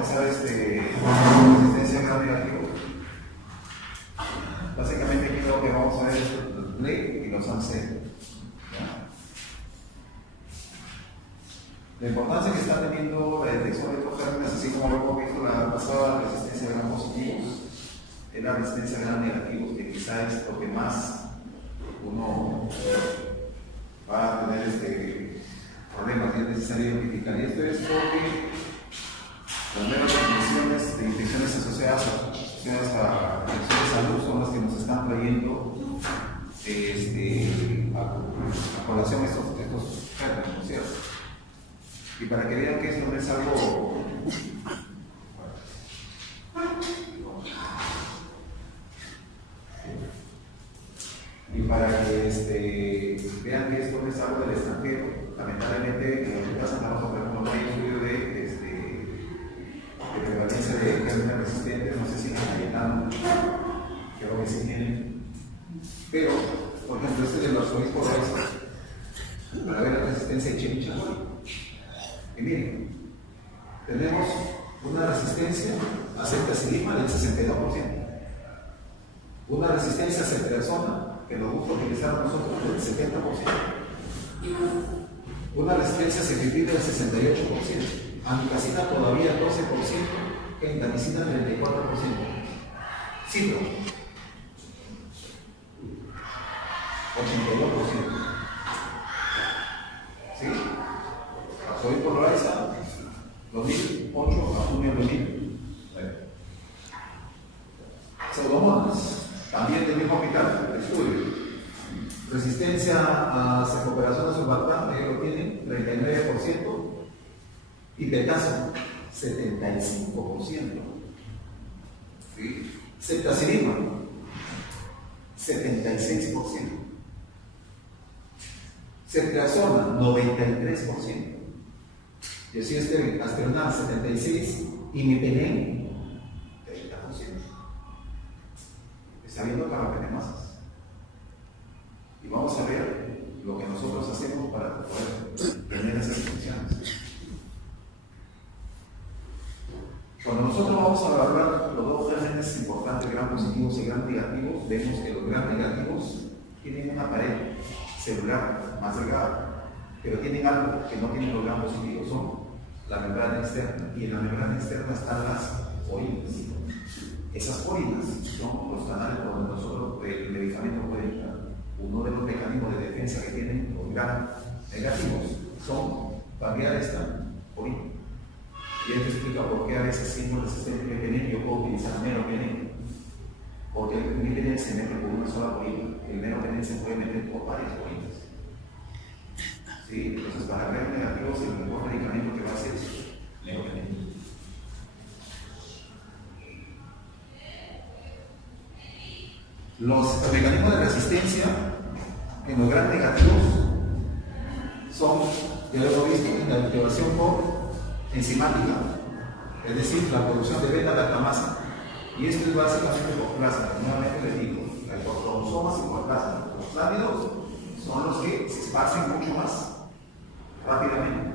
comenzar resistencia a gram negativo. Básicamente aquí lo que vamos a ver es los Blake y los ANSE. La importancia que está teniendo la detección de estos gérmenes, así como lo hemos visto la pasada resistencia a gram positivos, es la resistencia a gram negativos, que quizá es lo que más uno va a tener problemas que es necesario identificar. Y esto es porque las nuevas transmisiones de infecciones asociadas a infecciones de salud son las que nos están trayendo a colación estos gérmenes, ¿no es cierto? Y para que vean que esto no es algo vean que esto no es algo del extranjero. Lamentablemente en el caso estamos hablando de un estudio de prevalencia de gérmenes resistentes, no sé si en Vietnam, creo que sí tienen, pero por ejemplo este de los obispos para ver la resistencia de Escherichia coli. Y miren, tenemos una resistencia a ceftazidima del 62%, una resistencia a ceftriaxona, que nos gusta utilizar a nosotros, del 70%, una resistencia a ceftriaxona del 68%, amikacina todavía 12%, gentamicina 34%, citro 82%. ¿Sí? Soy polariza 2008 a junio 2000. Pseudomonas, también del mismo hospital, estudio. Resistencia a cefoperación sulfatán, ellos lo tienen, 39%. Y betazo, 75%. ¿Sí? Ceftazidima, 76%. Ceftriaxona, 93%. Y así Astronal, 76%. Y Mipenen, 30%. Está viendo carbapenemasas. Y vamos a ver lo que nosotros hacemos para poder tener esas funciones. Cuando nosotros vamos a evaluar los dos gérmenes importantes, gram positivos y gram negativos, vemos que los gram negativos tienen una pared celular más delgada, pero tienen algo que no tienen los gram positivos, son la membrana externa, y en la membrana externa están las porinas. Esas porinas son los canales por donde nosotros el medicamento puede entrar. Uno de los mecanismos de defensa que tienen los gram negativos son cambiar esta porina. Y esto explica por qué a veces siendo resistente al PNN yo puedo utilizar meropenem, porque el PNN se mete por una sola porina, el meropenem se puede meter por varias porinas. ¿Sí? Entonces, para gram negativos, el mejor medicamento que va a hacer es meropenem. Los mecanismos de resistencia en los gram negativos son, ya lo hemos visto, en la activación por enzimática, es decir, la producción de beta-lactamasa. Y esto es básicamente por plasma. Nuevamente les digo, por cromosomas y por plasma. Los plámidos son los que se esparcen mucho más rápidamente.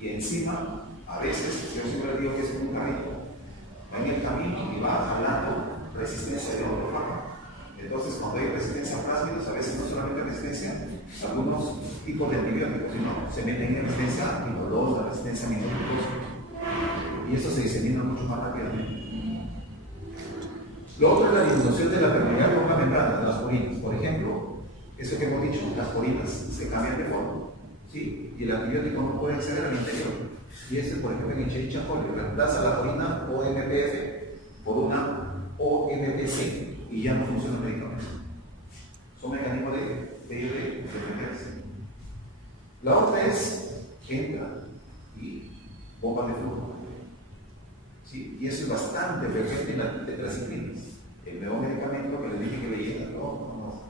Y encima, a veces, yo siempre digo que es un carrito, va en el camino y va jalando resistencia de otro fármaco. Entonces, cuando hay resistencia a plásmidos, a veces no solamente resistencia, algunos tipos de antibióticos, sino se meten en resistencia a tipo 2, la resistencia a microbiológica. Y eso se disemina mucho más rápidamente. Lo otro es la disminución de la permeabilidad con la membrana de las porinas. Por ejemplo, eso que hemos dicho, las porinas se cambian de forma, ¿sí? Y el antibiótico no puede acceder al interior. Y este, por ejemplo, en Escherichia coli, reemplaza la porina OMPF por una OMPC. Y ya no funciona el medicamento. Son mecanismos de defenderse. La otra es entra y bombas de flujo. ¿Sí? Y eso es bastante frecuente en las tetraciclinas. El nuevo medicamento que les dije que veía, no.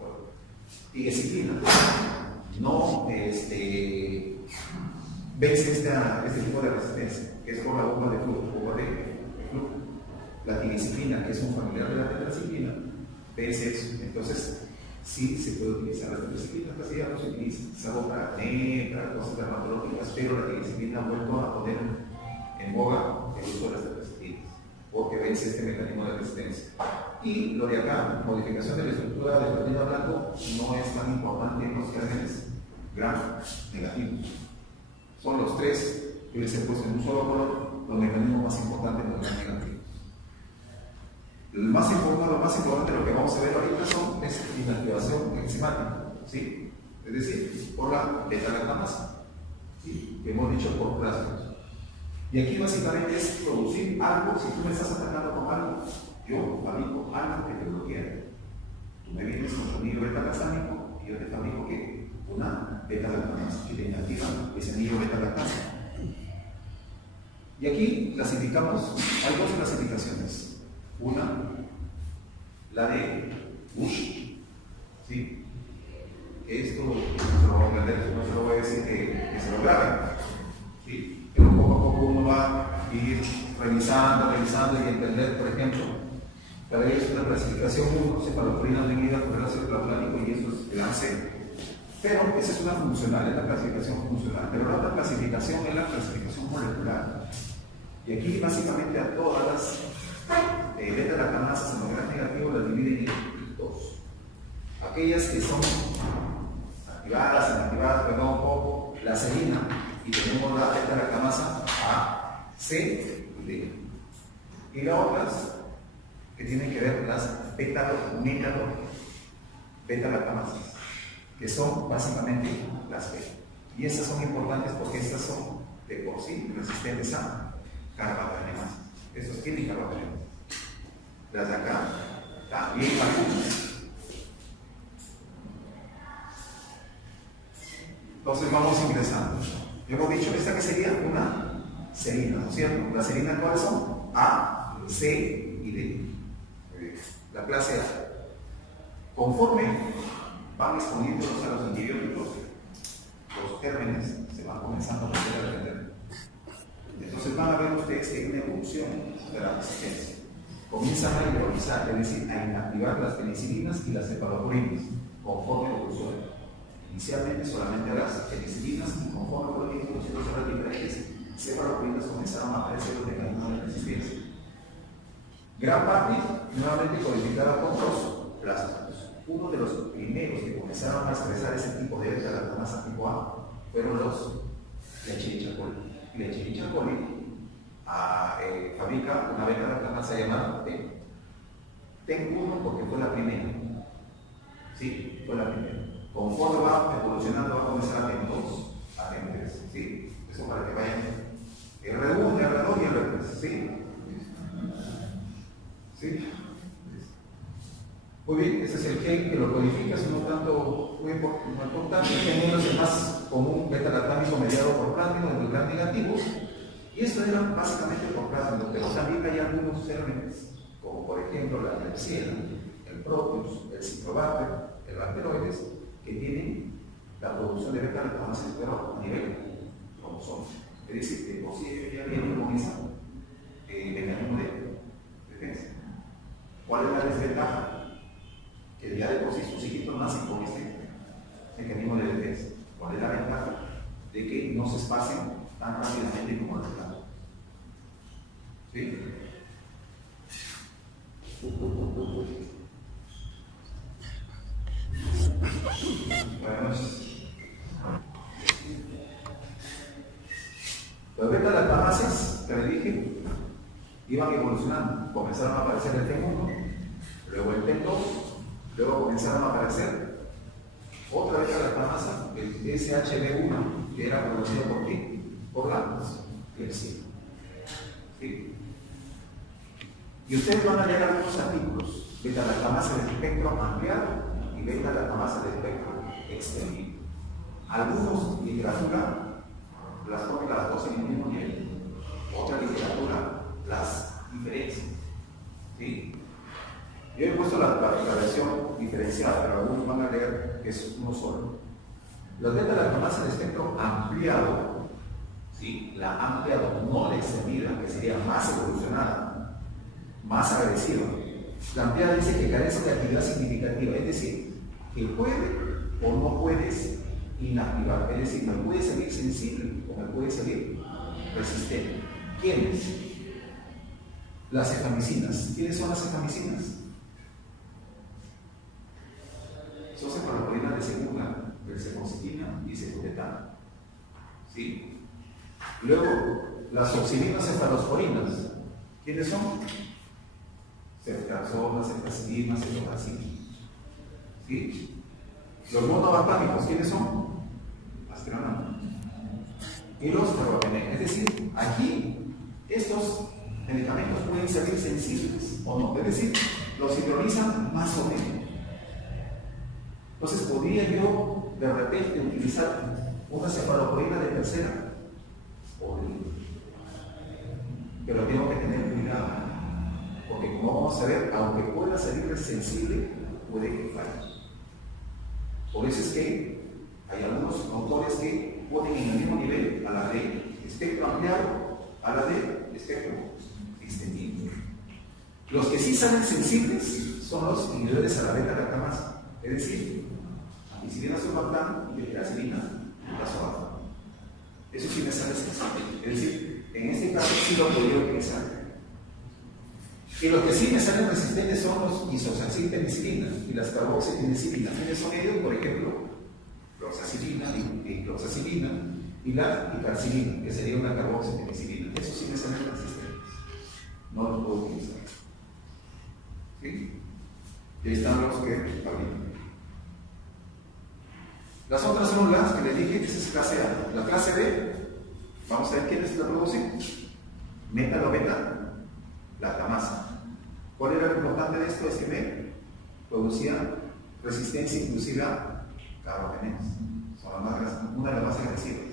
Tigecyclina. No vence este tipo de resistencia, que es por la bomba de flujo, La tigecyclina, que es un familiar de la tetraciclina, vence eso. Entonces, sí se puede utilizar la tetraciclina, casi ya no se utiliza, salvo para acné, para cosas dermatológicas, pero la tigecyclina ha vuelto a poner en boga el uso de las tetraciclinas. obedece este mecanismo de resistencia. Y lo de acá, modificación de la estructura del proteína blanco, no es tan importante en los gérmenes gram negativos. Son los tres que les he puesto en un solo color, los mecanismos más importantes en los gram negativos. Lo más importante de lo que vamos a ver ahorita es inactivación enzimática, ¿sí? Es decir, por la beta-lactamasa, ¿sí? Que hemos dicho por plasmas. Y aquí básicamente es producir algo. Si tú me estás atacando con algo, yo fabrico algo que te bloquea. Tú me vienes con tu anillo beta-lactámico y yo te fabrico ¿qué? Una beta-lactamasa que te inactiva ese anillo beta-lactámico. Y aquí clasificamos, hay dos clasificaciones. Una, la de Bush, ¿sí? Esto no se lo voy a aprender, no se lo voy a decir que se lo graben, ¿sí? Pero poco a poco uno va a ir revisando y entender, por ejemplo, para ellos es una clasificación 1, cefalosporina unida por el ácido clavulánico y eso es el AC. Pero esa es una funcional, es la clasificación funcional. Pero la otra clasificación es la clasificación molecular. Y aquí básicamente a todas las beta-lactamasas en los gram negativos las dividen en dos. Aquellas que son activadas, inactivadas, perdón un poco, la serina, y tenemos la beta-lactamasa A, C y D. Y las otras que tienen que ver con las beta-lactamasas, que son básicamente las B. Y estas son importantes porque estas son de por sí resistentes a carbapenemas. Estos tienen carbapenemas. Las de acá también vacunas. Entonces vamos ingresando. Hemos dicho esta que sería una serina, ¿no es cierto? Las serinas ¿cuáles son? A, C y D. La clase A. Conforme van exponiéndonos a los antibióticos, los gérmenes se van comenzando a defender. Entonces van a ver ustedes que hay una evolución de la resistencia. Comienzan a hidrolizar, es decir, a inactivar las penicilinas y las cefaloporinas conforme evolucionan. Inicialmente solamente a las penicilinas y conforme fue el tiempo de diferentes cefaloporinas comenzaron a aparecer los mecanismos de resistencia. Gran parte nuevamente codificada con los plásticos. Uno de los primeros que comenzaron a expresar ese tipo de beta-lactamasa tipo A fueron los Escherichia coli. Escherichia coli fabrica una beta-lactamasa llamada TEN. TEN 1 porque fue la primera. Sí, fue la primera. Conforme va evolucionando, va a comenzar a TEN 2, a TEN 3. ¿Sí? Eso para que vayan. R1, R2 y R3. ¿Sí? ¿Sí? Muy bien, ese es el gen que lo codifica, es un tanto muy importante. El gen 1 es el más común, beta-lactámico mediado por plástico en los gram negativos. Y esto era básicamente por plástico, pero también hay algunos gérmenes, como por ejemplo la Klebsiella, el Proteus, el Citrobacter, el Bacteroides, que tienen la producción de beta-lactamasa a nivel cromosómico. Es decir, de por sí ellos ya vienen con ese mecanismo de defensa. ¿Cuál es la desventaja? Que ya de por sí sus hijitos nacen con este mecanismo de defensa. ¿Cuál es la ventaja? De que no se espasen tan rápidamente como los demás. ¿Sí? Los beta-lactamases, que les dije, iban evolucionando. Comenzaron a aparecer el T1, luego el T2, luego comenzaron a aparecer otra beta-lactamasa, el SHB1, que era producido por qué? Por la Klebsiella. ¿Sí? Y ustedes van a leer algunos artículos: beta-lactamasa de espectro ampliado y beta-lactamasa de espectro extendido. Algunos literatura las pone las dos en el mismo nivel, otra literatura las diferencia. ¿Sí? Yo he puesto la versión diferenciada, pero algunos van a leer que es uno solo. Los beta-lactamasa de espectro ampliado, ¿sí? La ampliado, no la extendida, que sería más evolucionada, más agresiva. La ampliada dice que carece de actividad significativa, es decir, que puede o no puedes inactivar, es decir, me puede salir sensible o me puede salir resistente. ¿Quiénes? Las cefamicinas. ¿Quiénes son las cefamicinas? Son cefaloporinas de segunda, persemoxitina y cefutetano. ¿Sí? Luego, las oxilinas cefalosporinas. ¿Quiénes son? Ceftriaxona, ceftazidima, ceftriaxona. ¿Sí? Los monobalsámicos, ¿quiénes son? Aspirona. Y los carbapenem. Es decir, aquí estos medicamentos pueden ser sensibles o no. Es decir, los sincronizan más o menos. Entonces, ¿podría yo de repente utilizar una cefalosporina de tercera? Podría. Pero tengo que tener cuidado. Porque como vamos a ver, aunque pueda salir sensible, puede que falle. Por eso es que hay algunos autores que ponen en el mismo nivel a la de espectro ampliado a la de espectro extendido. Los que sí salen sensibles son los inhibidores a la beta-lactamasa, es decir, ampicilina sulfactam y tetracilina sulfactam. Eso sí me sale sensible. Es decir, en este caso sí lo podría utilizar. Y los que sí me salen resistentes son los isoxazilpenicilina y las carboxipenicilinas. ¿Quiénes son ellos? Por ejemplo, cloxacilina y la picarcilina, que sería una carboxipenicilina. Eso sí me salen resistentes. No los puedo utilizar. ¿Sí? Y ahí están los que fabrican. Las otras son las que les dije que esa es clase A. La clase B, vamos a ver quiénes la producen. Metalobeta-lactamasa. ¿Cuál era lo importante de esto? Es que B producía resistencia inclusive a carbapenemas. Son una de las más agresivas.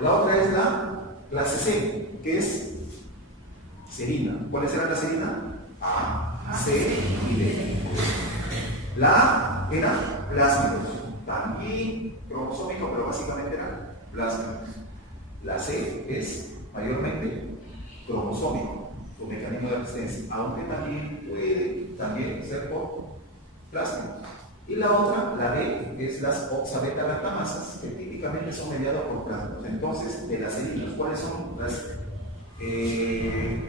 La otra es la clase C, que es serina. ¿Cuál será la serina? A, C y D. La A era plásmidos, también cromosómico, pero básicamente era plásmidos. La C es mayormente cromosómico, su mecanismo de resistencia, aunque también puede ser por plásmidos. Y la otra, la D, es las oxabeta-lactamasas, que típicamente son mediadas por plásmidos. Entonces, de las serinas, ¿cuáles son las que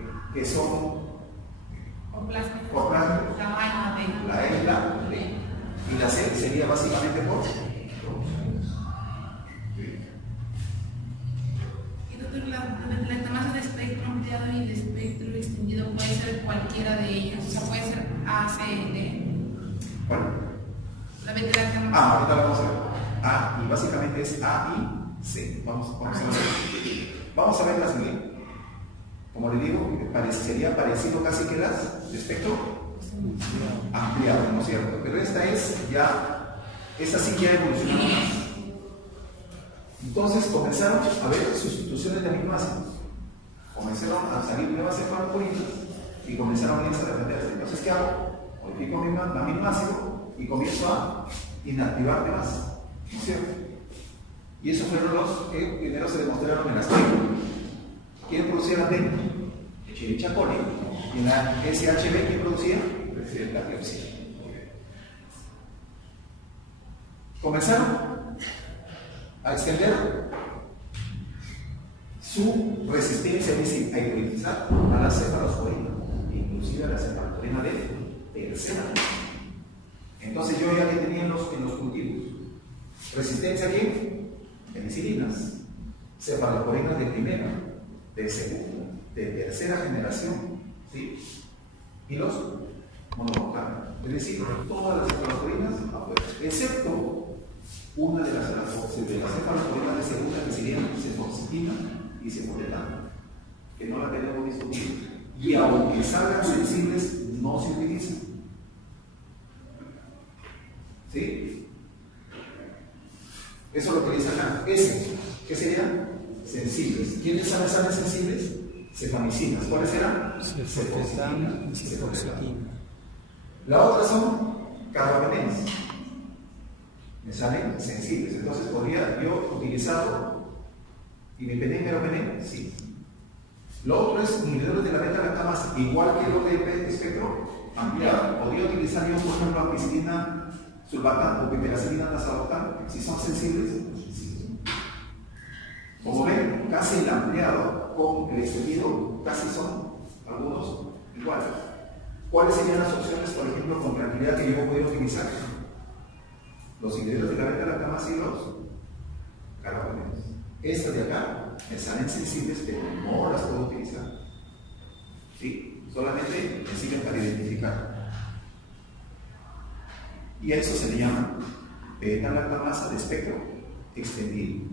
son por plásmidos? Por plásmidos. La A y la B. La E y la D. Y la C sería básicamente por Y doctor, la lactamasa de espectro ampliado y de espectro extendido puede ser cualquiera de ellas, o sea, puede ser A, C, D. Bueno. La beta-lactamasa. Ahorita vamos a ver. A, y básicamente es A y C. Vamos a verlas bien. Como le digo, sería parecido casi que las de espectro ampliado, ¿no es cierto? Pero esta sí ya evolucionó más. Entonces comenzaron a haber sustituciones de aminoácidos. Comenzaron a salir nuevas cefaloporinas y comenzaron a irse a defenderse. Entonces, ¿qué hago? Modifico mi aminoácido y comienzo a inactivar demás, ¿no es cierto? Y esos fueron los que primero se demostraron en las tripas. ¿Quién producía la T? Escherichia coli. Y en la SHB, ¿quién producía? La Klebsiella. Comenzaron a extender su resistencia a hidrolizar a la cefalosporina, inclusive a la cefalosporina de tercera. Entonces yo ya que tenía en los cultivos resistencia a quién? Penicilinas, cefalosporinas de primera, de segunda, de tercera generación, ¿sí? Y los monomoleculares, es decir, todas las cefalosporinas afuera, excepto una de las cefalosporinas de segunda que serían cefoxitina y cefotetano, que no la tenemos discutida. Y aunque salgan sensibles, no se utilizan. ¿Sí? Eso es lo que dice acá. S, ¿qué serían? Sensibles. ¿Quiénes salen sensibles? Cefamicinas. ¿Cuáles serán? Cefoxitina y cefoxitina. La otra son carbapenemas. Me salen sensibles. Entonces, ¿podría yo utilizarlo? ¿Imipenem, meropenem? Sí. Lo otro es inhibidores de la beta-lactamasa, igual que lo de espectro ampliado. ¿Podría utilizar yo, por ejemplo, ampicilina sulfactam o piperacilina tazobactam si son sensibles? Sí. Como ven, casi el ampliado con el extendido casi son algunos ¿Cuáles serían las opciones, por ejemplo, con tranquilidad que yo pudiera utilizar? Los ingredientes de la beta lactamasa y los carbohidratos. Estas de acá me salen sensibles, pero no las puedo utilizar. ¿Sí? Solamente me sirven para identificar. Y a eso se le llama beta lactamasa de espectro extendido.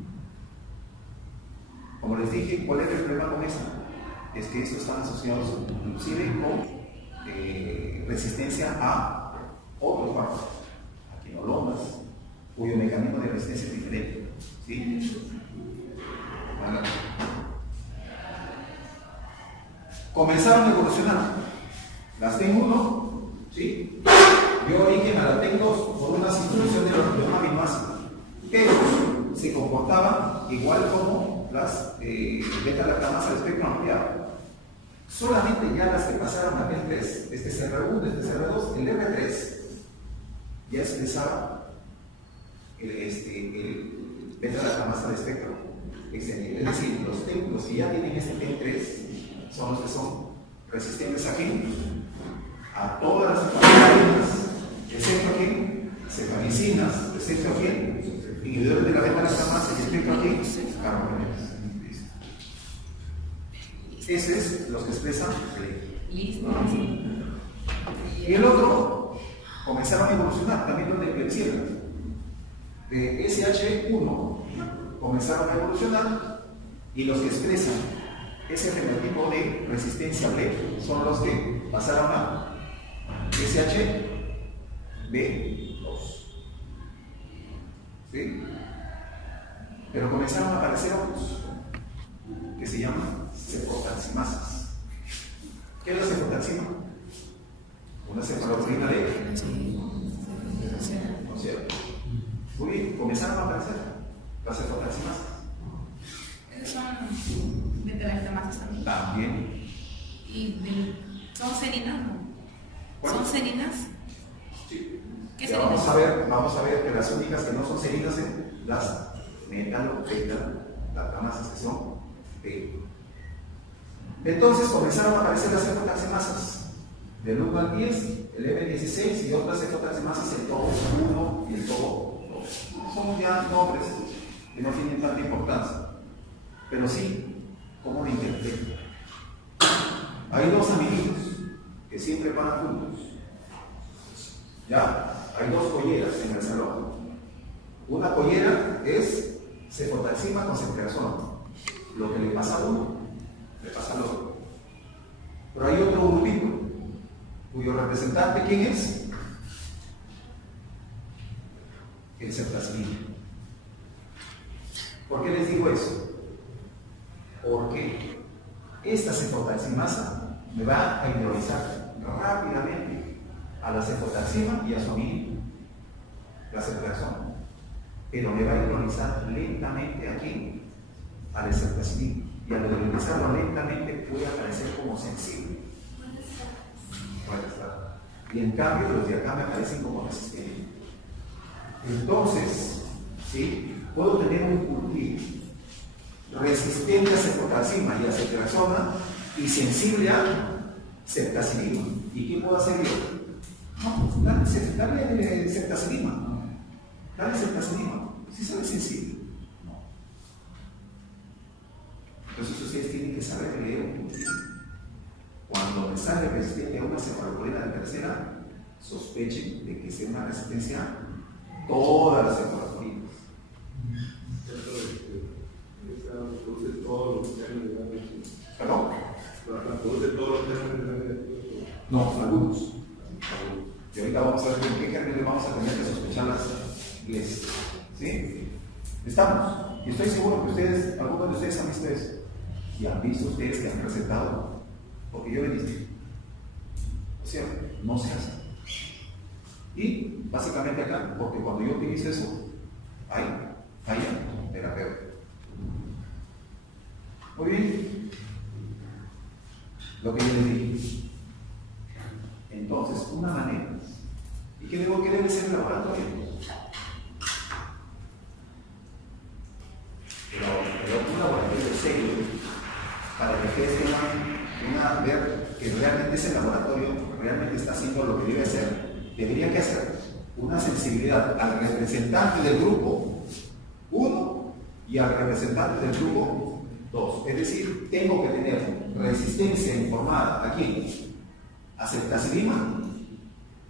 Como les dije, ¿cuál es el problema con esta? Es que estos están asociados inclusive con resistencia a otros fármacos, a quinolonas, cuyo mecanismo de resistencia es diferente. ¿Sí? Bueno. Comenzaron a evolucionar. Las TEN1, ¿sí? Yo origen a la TEN2 por unas instrucciones de un aminoácido, pero se comportaban igual como las beta lactamasa de espectro ampliado. Solamente ya las que pasaron a TEN3, este es CR1, este es CR2, el R3 ya expresaba el beta lactamasa de espectro extendido. Es decir, los que ya tienen este TEN3 son los que son resistentes a todas las cefalicinas, excepto aquí, cefalicinas, excepto aquí, inhibidores de la beta lactamasa y excepto aquí, carbohidratos. Ese es los que expresan listo. Y el otro comenzaron a evolucionar, también los de clepsidra. De SH1 comenzaron a evolucionar y los que expresan ese fenotipo de resistencia B son los que pasaron a SHB2. ¿Sí? Pero comenzaron a aparecer otros que se llaman cefotaximasas. ¿Qué es la cefotaxima? Una cefalosporina de ¿no es cierto? Muy bien, comenzaron a aparecer las cefotaximasas. Esos son beta-lactamasas también. También. Y son serinas, ¿no? ¿Cuál? ¿Son serinas? Sí. ¿Qué ya serinas? vamos a ver que las únicas que no son serinas son las metalo-beta-lactamasas que son B. Entonces comenzaron a aparecer las cefotaximasas del 1 al 10, el M16 y otras cefotaximasas, el TOO 1 y el TOO 2. Son ya nombres que no tienen tanta importancia, pero sí, ¿cómo lo interpreto? Hay dos amiguitos que siempre van juntos. Ya, hay dos colleras en el salón. Una pollera es cefotaxima con ceftriaxona. Lo que le pasa a uno, le pasa al otro. Pero hay otro grupito, cuyo representante, ¿quién es? El ceftriaxona. ¿Por qué les digo eso? Porque esta cefotaximasa me va a hidrolizar rápidamente a la cefotaxima y a su amigo, la ceftriaxona. Pero me va a hidrolizar lentamente aquí al ceftriaxona. Y al hidrolizarlo lentamente puede aparecer como sensible. Puede estar. Y en cambio los de acá me aparecen como resistentes. Entonces, ¿sí? Puedo tener un cultivo resistente a cefotaxima y a ceftriaxona y sensible a ceftazidima. ¿Y qué puedo hacer yo? No, dale ceftazidima. Dale ceftazidima. Si sabe sensible. No. Entonces ustedes tienen que saber leer un cultivo. Cuando me sale resistente a una cefalosporina de tercera, sospechen de que sea una resistencia a todas las cefalosporinas. ¿Perdón? No, algunos. Y ahorita vamos a ver con qué gérmenes vamos a tener que sospechar las 10. ¿Sí? Estamos. Y estoy seguro que ustedes, algunos de ustedes han visto eso. Y han visto ustedes que han recetado. Porque yo le dije. O sea, no se hace. Y básicamente acá, porque cuando yo utilizo eso, hay terapeuta. Muy bien. Lo que yo les dije. Entonces, una manera. ¿Y qué debe ser el laboratorio? Pero un laboratorio serio para que ustedes tengan ver que realmente ese laboratorio realmente está haciendo lo que debe hacer, debería que hacer una sensibilidad al representante del grupo 1 y al representante del grupo 2. Es decir, tengo que tener resistencia informada aquí a ceftazidima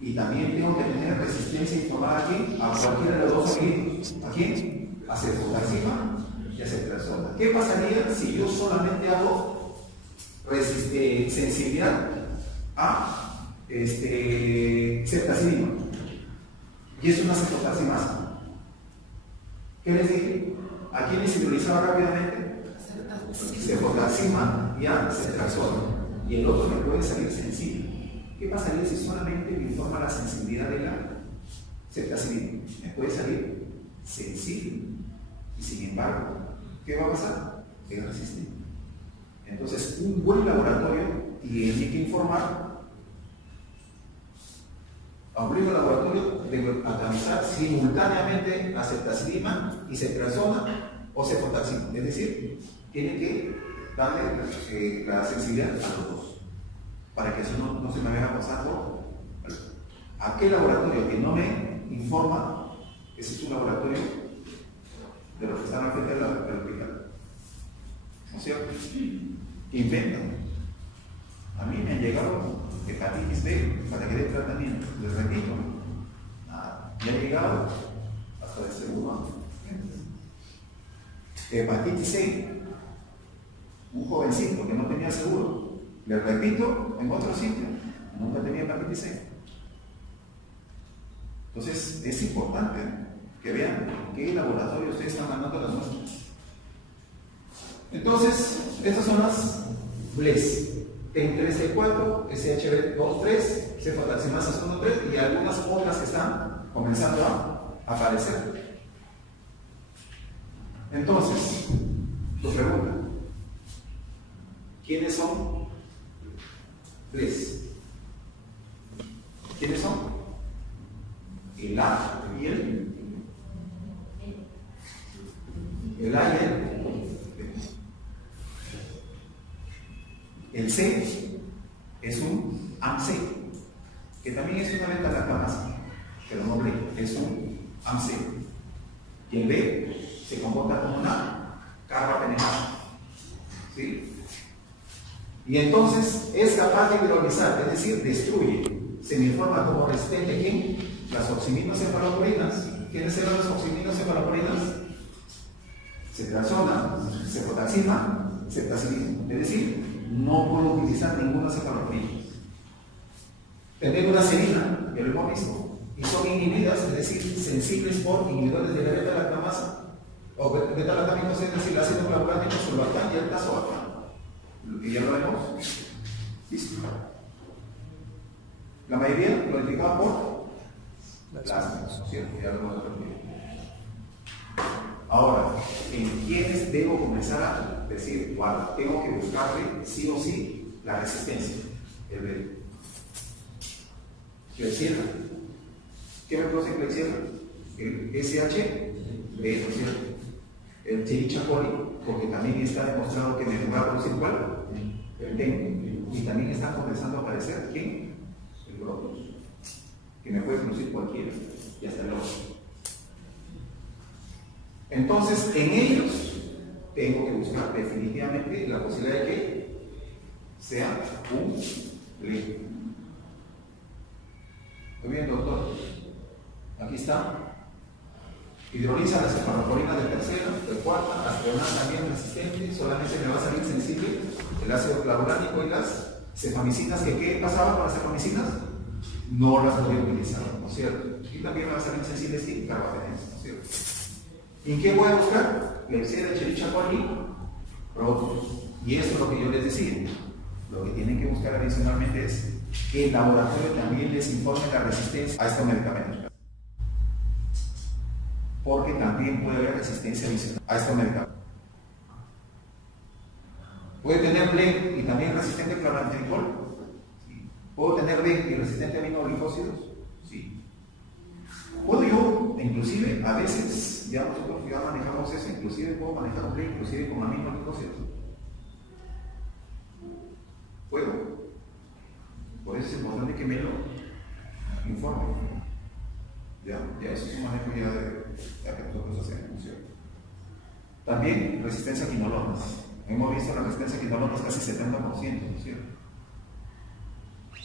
y también tengo que tener resistencia informada aquí a cualquiera de los dos amiguitos. ¿Aquí? A ceftazidima y a ceftriaxona. ¿Qué pasaría si yo solamente hago sensibilidad a ceftazidima? Y es una ceftotaximasa. ¿Qué les dije? ¿A quién les hidrolizaba rápidamente? Cefotaxima y a ceftriaxona. Y el otro me puede salir sensible. ¿Qué pasaría si solamente me informa la sensibilidad de la ceftazidima? Me puede salir sensible. Y sin embargo, ¿qué va a pasar? Es resistente. Entonces, un buen laboratorio tiene que informar. Obliga al laboratorio de analizar simultáneamente a ceftazidima y ceftriaxona o cefotaxima. Es decir, tiene que darle la sensibilidad a los dos, para que eso no se me vaya pasando. Aquel laboratorio que no me informa, ese es un laboratorio de los que están al frente del hospital. ¿No es cierto? Inventan. A mí me han llegado hepatitis B para que dé tratamiento. Les repito, nada. Me ha llegado hasta el segundo año. Hepatitis C, un jovencito que no tenía seguro. Les repito, en otro sitio, nunca tenía hepatitis C. Entonces, es importante que vean qué laboratorio ustedes están mandando las muestras. Entonces, estas son las BLES. TEN3T4, SHB2-3, cefotaximasas 1-3 y algunas otras que están comenzando a aparecer. Entonces, tu pregunta: ¿quiénes son BLES? ¿Quiénes son? El A y el A y el El C es un AMC, que también es una beta-lactamasa, pero no B, es un AMC. Y el B se comporta como una carbapenemasa. ¿Sí? Y entonces es capaz de hidrolizar, es decir, destruye. Se me informa como resistente ¿quién? Las oximinoencefaloporinas. ¿Quiénes eran las oximinoencefaloporinas? Ceftriaxona, cefotaxima, ceftazidima. Es decir, no puedo utilizar ninguna cefaloporina. Tener una serina, ya lo hemos visto, y son inhibidas, es decir, sensibles por inhibidores de la beta-lactamasa o beta-lactamitos, es decir, el ácido clavulánico, sulbactam y el tazobactam. Y ya lo vemos. Listo. La mayoría lo identificaba por plásmicos, ¿cierto? Ya lo hemos aprendido. Ahora, ¿en quiénes debo comenzar a decir, bueno, tengo que buscarle sí o sí la resistencia? El B. Klebsiella. ¿Qué me produce Klebsiella? El SH, B, ¿no es cierto? El Escherichia coli, porque también está demostrado que me va a producir ¿cuál? El dengue. Y también están comenzando a aparecer ¿quién? El brotus, que me puede producir cualquiera, y hasta el otro. Entonces, en ellos tengo que buscar definitivamente la posibilidad de que sea un LE. Muy bien, doctor. Aquí está. Hidroliza las cefaloporinas de tercera, de cuarta, astronal también resistente, solamente me va a salir sensible el ácido clavulánico y las cefamicinas, que ¿qué pasaba con las cefamicinas? No las podía utilizar, ¿no es cierto? Y también me va a salir sensible sí, carbapenemas, ¿no es cierto? ¿Y en qué voy a buscar? Klebsiella, Escherichia coli, brotus. Y esto es lo que yo les decía. Lo que tienen que buscar adicionalmente es que el laboratorio también les informe la resistencia a estos medicamentos. Porque también puede haber resistencia adicional a estos medicamentos. ¿Puede tener BLE y también resistente a cloranfenicol? Sí. ¿Puedo tener B y resistente a aminoglicósidos? Sí. ¿Puedo yo, inclusive, a veces, ya nosotros ya manejamos eso, inclusive puedo manejar un BLE, inclusive con aminoglicósidos? ¿Puedo? importante que me lo informe. Ya eso es un manejo ya que nosotros hacemos, ¿no es cierto? También resistencia a quinolonas. Hemos visto la resistencia a quinolonas casi 70%, ¿no es cierto?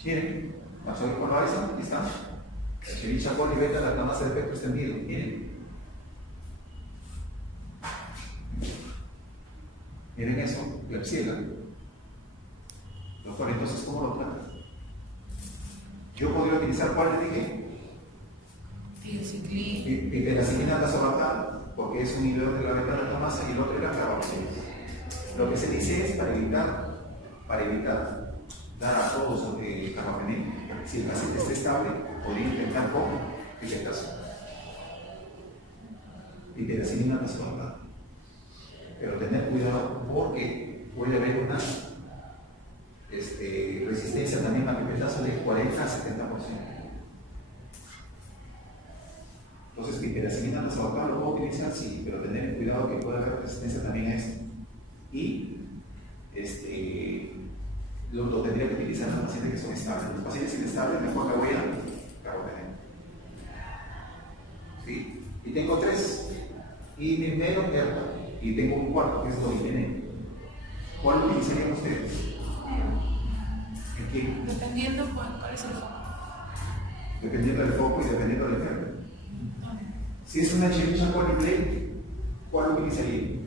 Miren, Maxoid Corraiza, aquí está. Escherichia coli beta lactamasa de espectro extendido. Miren eso, Klebsiella. Doctor, entonces, ¿cómo lo trata? Yo podría utilizar, ¿cuál le dije? Piperacillina tazoracal, porque es un inhibidor de la beta lactamasa, y el otro era carbapenems. Lo que se dice es para evitar dar a todos carbapenems. Si el paciente está estable, podría intentar con piperacillina tazoracal. Pero tener cuidado porque puede haber una resistencia también a pipetazo de 40 a 70%. Entonces, piperacillina tazoracal lo puedo utilizar, sí, pero tener cuidado que puede haber resistencia también a esto. Y lo tendría que utilizar en los pacientes que son estables. Los pacientes inestables, mejor me voy a carbapenem. ¿Sí? Y tengo 3. Y primero, y tengo un cuarto, que es dolipeneno. ¿Cuál utilizarían ustedes? ¿En qué? Dependiendo cuál es el foco. Dependiendo del foco y dependiendo del enfermo. Si es una Escherichia coli play, ¿cuál utilizaría?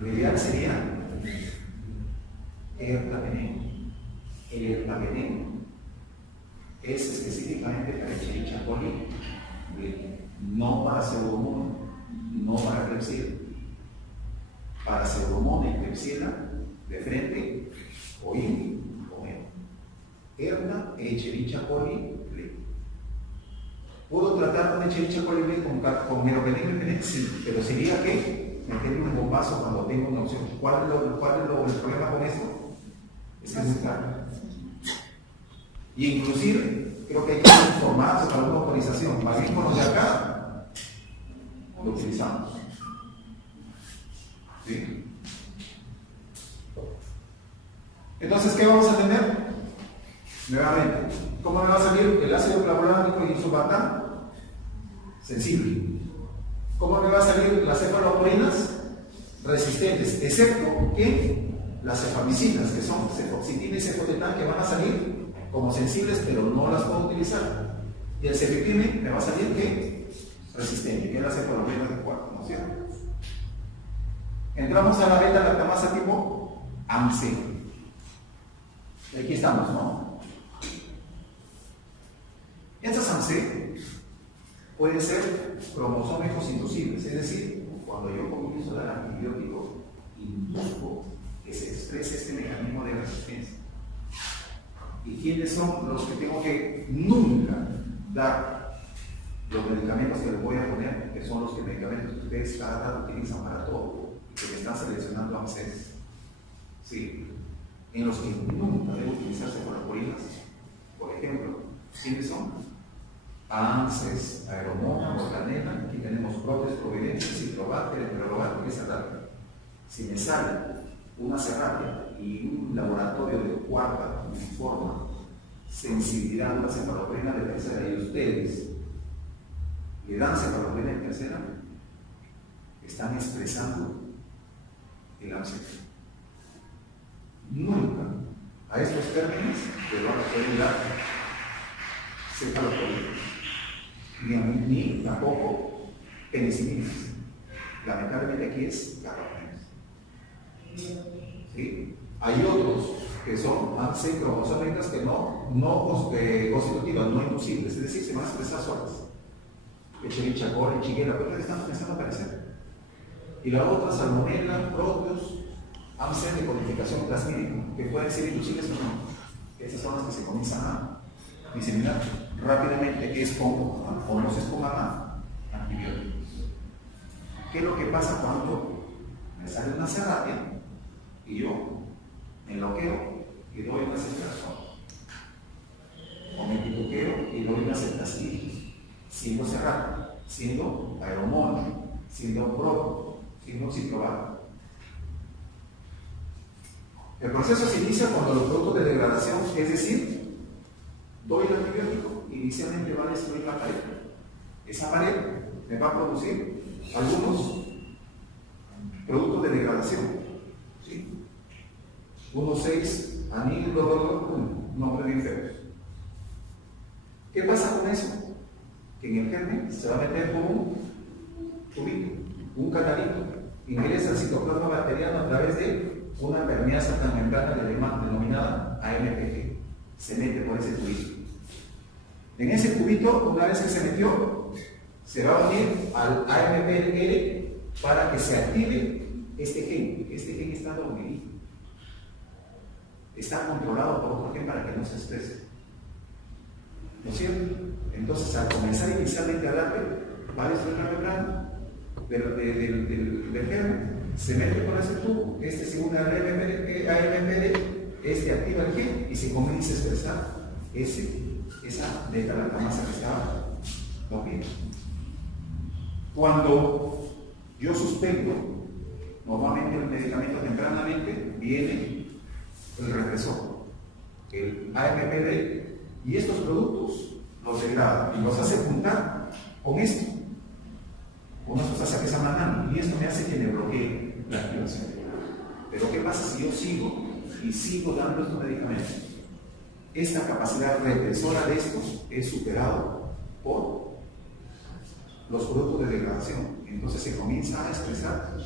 Lo ideal sería ertapenem. El ertapenem es específicamente para Escherichia coli, no para Pseudomonas, no para Klebsiella. Para Pseudomonas y Klebsiella, de frente, o in, o en. Erta e Escherichia coli. ¿Puedo tratar una Escherichia coli con meropenem? Sí, pero sería que meterle un bombazo cuando tengo una opción. ¿Cuál es el problema con esto? Es que es muy caro. Y inclusive, creo que hay que ser informados para una autorización. Más bien con los de acá, lo utilizamos. ¿Sí? Entonces, ¿qué vamos a tener? Nuevamente, ¿cómo me va a salir el ácido clavulánico y sulfatán? Sensible. ¿Cómo me va a salir las cefaloporinas? Resistentes, excepto que las cefamicinas, que son cefoxitina y cefotetán, que van a salir como sensibles, pero no las puedo utilizar. Y el cefepime me va a salir que resistente, que es la cefaloporina de cuarto, ¿no es cierto? Entramos a la beta lactamasa tipo AMC. Aquí estamos, ¿no? Estas AMC pueden ser cromosómicos inducibles, es decir, cuando yo comienzo a dar antibiótico, induzco que se exprese este mecanismo de resistencia. ¿Y quiénes son los que tengo que nunca dar los medicamentos que les voy a poner? Que son los medicamentos que ustedes cada rato utilizan para todo y que me están seleccionando AMCs. Sí. En los que nunca debo utilizar cefaloporinas, por ejemplo, ¿quiénes son? ANSES, Aeromona, Morganela, aquí tenemos Protes, Providencia, Ciprobat, Kereprolobat, que es Serratia. Si me sale una Serratia y un laboratorio de cuarta me informa sensibilidad a una cefaloporina de tercera y ustedes le dan cefaloporina de tercera, están expresando el AMC. Nunca a estos términos le van a poder dar cefaloporina. Ni tampoco penicilinas. Lamentablemente aquí es carbapenems. ¿Sí? Hay otros que son AMC cromosómicas que no constitutivas, no inducibles, es decir, se van a expresar solas. Escherichia coli, Shigella, pero están empezando a aparecer. Y la otra, Salmonella, Proteus, AMC de codificación plasmídica, que pueden ser inducibles o no. Esas son las que se comienzan a diseminar rápidamente, que es con o no se esponjan a antibióticos. ¿Qué es lo que pasa cuando me sale una Serratia y yo me enloqueo y doy una ceftriaxona? O me pituqueo y doy una ceftriaxona, siendo Serratia, siendo Aeromona, siendo Proto, siendo Ciprobat. El proceso se inicia cuando los productos de degradación, es decir, doy el antibiótico, inicialmente va a destruir la pared. Esa pared me va a producir algunos productos de degradación. ¿Sí? 1,6, anil, nombre bien feos. ¿Qué pasa con eso? Que en el germen se va a meter como un tubito, un catalito, ingresa al citoplasma bacteriano a través de una permeasa transmembrana denominada AMPG. Se mete por ese tubito. En ese cubito, una vez que se metió, se va a unir al AMPL para que se active este gen. Este gen está dormido. Está controlado por otro gen para que no se exprese. ¿No es cierto? Entonces, al comenzar inicialmente a hablar, va a destruir la membrana del germen, se mete por ese tubo, este se une al AMPD, este activa el gen y se comienza a expresar esa beta-lactamasa que estaba dormida. Cuando yo suspendo normalmente el medicamento tempranamente, viene el represor, el AMPD, y estos productos los degrada y los hace juntar con esto, con una sustancia que se llama NAM, y esto me hace que me bloquee la activación. Pero ¿qué pasa si yo sigo dando estos medicamentos? Esta capacidad represora de estos es superado por los productos de degradación. Entonces se comienza a expresar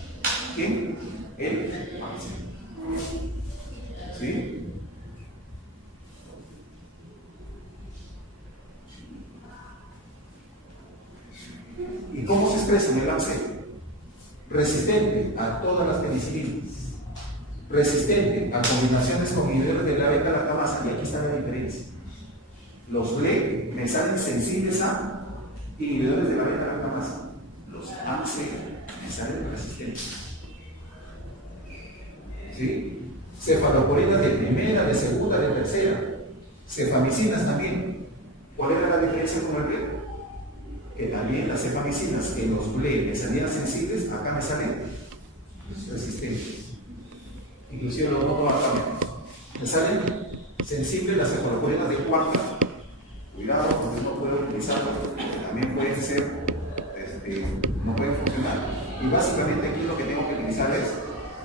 en el paciente. ¿Sí? ¿Y cómo se expresa en el AMC? Resistente a todas las penicilinas, resistente a combinaciones con inhibidores de la beta-lactamasa, y aquí está la diferencia. Los BLE me salen sensibles a inhibidores de la beta-lactamasa, los AMC me salen resistentes. ¿Sí? Cefaloporinas de primera, de segunda, de tercera, cefamicinas también. ¿Cuál era la diferencia con el BLE? Que también las cefamicinas que los BLE me salían sensibles, acá me salen resistentes. Inclusive los monoacámicos. Me salen sensibles las cefaloporinas de cuarta. Cuidado, porque no puedo utilizarlo, porque también pueden ser, no pueden funcionar. Y básicamente aquí lo que tengo que utilizar es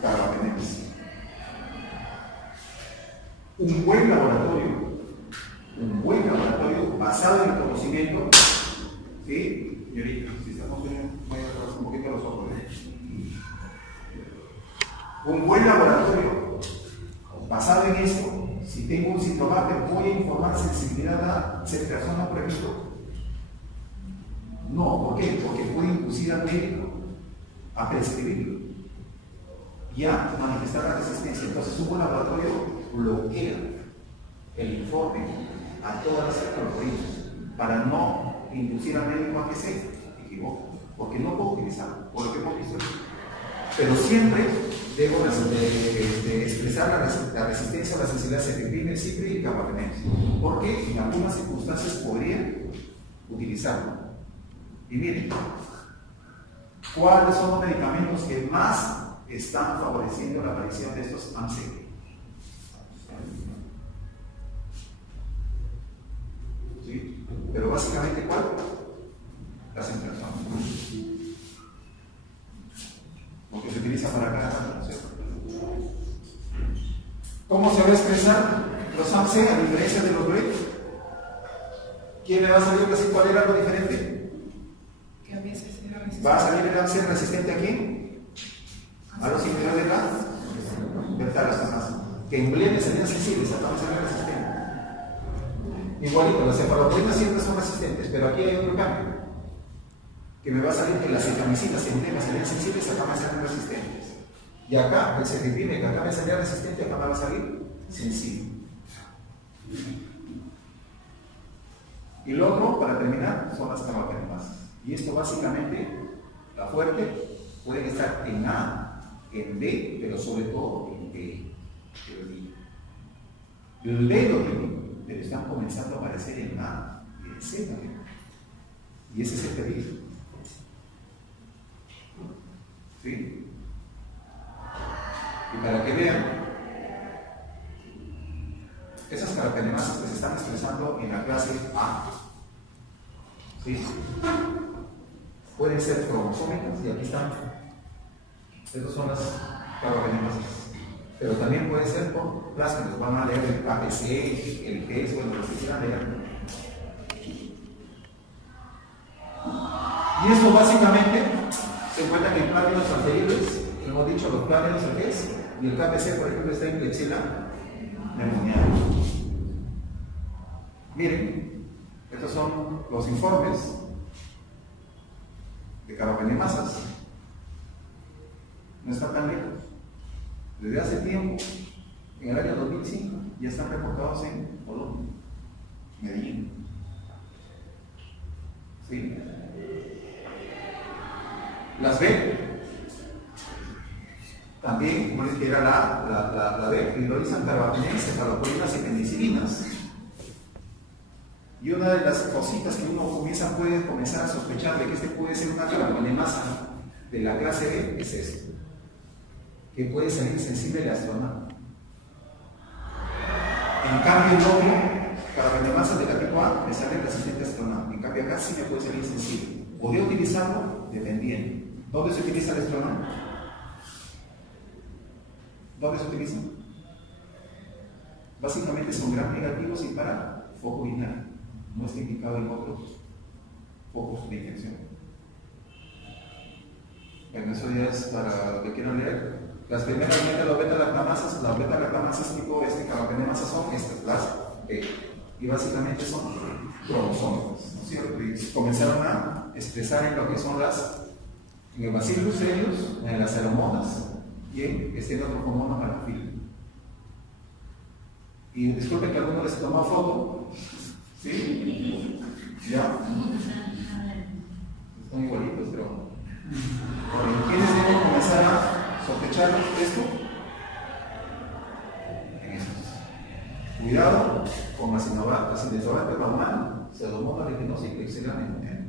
carbapenems. Un buen laboratorio basado en el conocimiento. ¿Sí? Señorita, si estamos bien, voy a atrás un poquito los ojos. Un buen laboratorio basado en esto, si tengo un citrobacter, voy a informar sensibilidad a ceftriaxona, por ejemplo. No, ¿por qué? Porque puede inducir al médico a prescribirlo y a manifestar la resistencia. Entonces, un buen laboratorio bloquea el informe a todas las cefaloporinas para no inducir al médico a que se equivoque, porque no puedo utilizarlo, por lo que hemos visto. Pero siempre debo expresar la resistencia a la sensibilidad a ceftriaxona, cipri y carbapenems, porque en algunas circunstancias podría utilizarlo. Y miren, ¿cuáles son los medicamentos que más están favoreciendo la aparición de estos AMC? ¿Sí? Pero básicamente, ¿cuál? La ceftriaxona. Porque se utiliza para cada situación. ¿Cómo se va a expresar los AMC a diferencia de los BLE? ¿Quién me va a salir casi cuál era lo diferente? Que a veces era resistente. ¿Va a salir el AMC resistente a quién? A los inhibidores de la beta-lactamasa. Que en BLE me salían sensibles, acá me salían resistentes. Igualito, las cefaloporinas siempre son resistentes, pero aquí hay otro cambio. Que me va a salir que las cefamicinas en BLE me salían sensibles, acá me salen resistentes. Y acá, el ceftriaxona, que acá me salía resistente, acá me va a salir sensible. Y lo otro, para terminar, son las carbapenemasas. Y esto básicamente, la fuerte, pueden estar en A, en B, pero sobre todo en D. El D lo tiene, pero están comenzando a aparecer en A y en C también. Y ese es el peligro. ¿Sí? Y para que vean carapenemasas que se están expresando en la clase A. ¿Sí? Pueden ser cromosómicas, y aquí están. Estas son las carapenemasas. Pero también puede ser por plásmicos. Van a leer el APC, el GES, bueno, lo que quieran leer. Y esto básicamente se encuentra en plámidos transferibles. Hemos dicho los plámidos, el GES, y el KPC, por ejemplo, está en Klebsiella pneumoniae. Miren, estos son los informes de carapenemasas. No están tan lejos. Desde hace tiempo, en el año 2005, ya están reportados en Colombia, Medellín. ¿Sí? Las B, también, como les dijera, la B, hidrolizan carbapenemas, cefalosporinas y penicilinas. Y una de las cositas que uno puede comenzar a sospechar de que este puede ser una carapenemasa de la clase B es esto, que puede salir sensible al astronauta. En cambio, el doble, carapenemasas de la tipo A me salen resistentes al astronauta. En cambio, acá sí me puede salir sensible. ¿Podría utilizarlo? Dependiendo. ¿Dónde se utiliza el astronauta? ¿Dónde se utiliza? Básicamente son gram negativos y para foco binario. No está indicado en otros focos de infección. Bueno, eso ya es para lo que quieran leer. Las primeras las beta-lactamasas tipo carapenemasas son estas, las B. Y básicamente son cromosómicas, ¿no es cierto? Y comenzaron a expresar en lo que son en el Bacillus cereus, en las aeromonas y en Stenotrophomonas maltophilia. Y disculpen que a algunos les he tomado foto. ¿Sí? ¿Ya? Están igualitos, pero... Bueno, ¿quiénes deben comenzar a sospechar esto? En estos. Cuidado con la Acinetobacter baumannii, Pseudomonas aeruginosa y Klebsiella pneumoniae.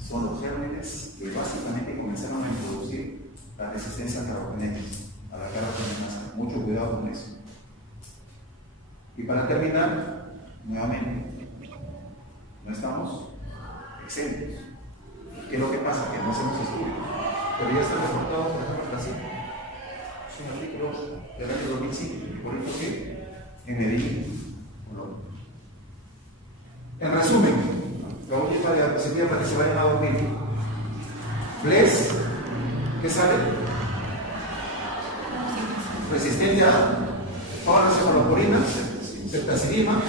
Son los gérmenes que básicamente comenzaron a introducir la resistencia a carbapenemas, a la carapenemasa. Mucho cuidado con eso. Y para terminar, nuevamente, no estamos exentos. ¿Qué es lo que pasa? Que no hacemos estudios, pero ya está reportado, por ejemplo, así. Es un artículo del año 2005, por ejemplo, que en Medellín. En resumen, la última diapositiva para que se vayan a dormir. BLES, ¿qué sale? Resistente a todas las cefalosporinas, ceftazidima,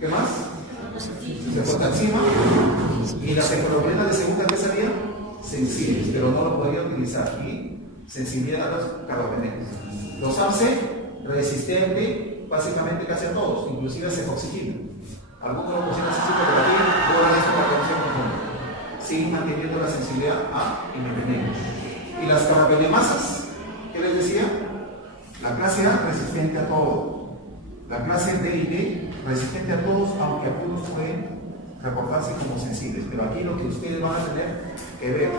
¿qué más? Cefotaxima, y las cefalosporinas de segunda que salían sensibles, pero no lo podía utilizar, y sensibilidad a los carbapenemas. Los AMSE, resistente básicamente casi a todos, inclusive a cefoxifina. Algunos lo pusieron así, pero aquí logran esto para condición profunda. Siguen manteniendo la sensibilidad a imepenemas. Y las carapenemasas, ¿qué les decía? La clase A resistente a todo. La clase D y D resistente a todos, aunque algunos pueden reportarse como sensibles. Pero aquí lo que ustedes van a tener que ver,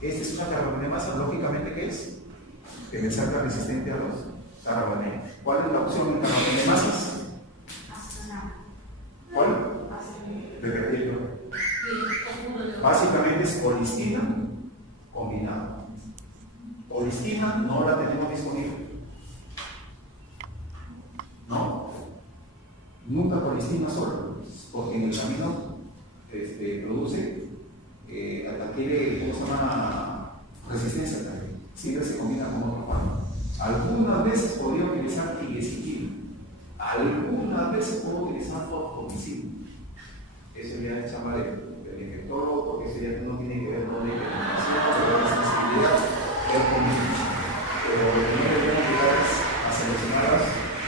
esta es una carapenemasa, lógicamente, ¿qué es? Que les salga resistente a los carapenemas. ¿Cuál es la opción en carapenemasas? ¿Cuál? Repetirlo. Básicamente es colistina combinada. Colistina no la tenemos disponible. No. Nunca colistina sola, porque en el camino produce, adquiere, ¿cómo se llama? Resistencia también. Siempre se combina con otro fármaco. Algunas veces podría utilizar tigecyclina. Algunas veces puedo utilizar fosfomicina. Eso ya es llamar el infectólogo, porque eso ya no tiene que ver con la infección, pero la sensibilidad es común. Pero lo primero que tenemos que llegar es a seleccionar las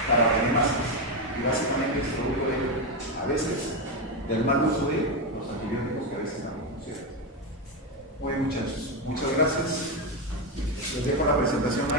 carapenemasas. Y básicamente es producto a veces del mal uso de los antibióticos que a veces no, ¿cierto? Muy bien, muchachos. Muchas gracias. Les dejo la presentación ahí.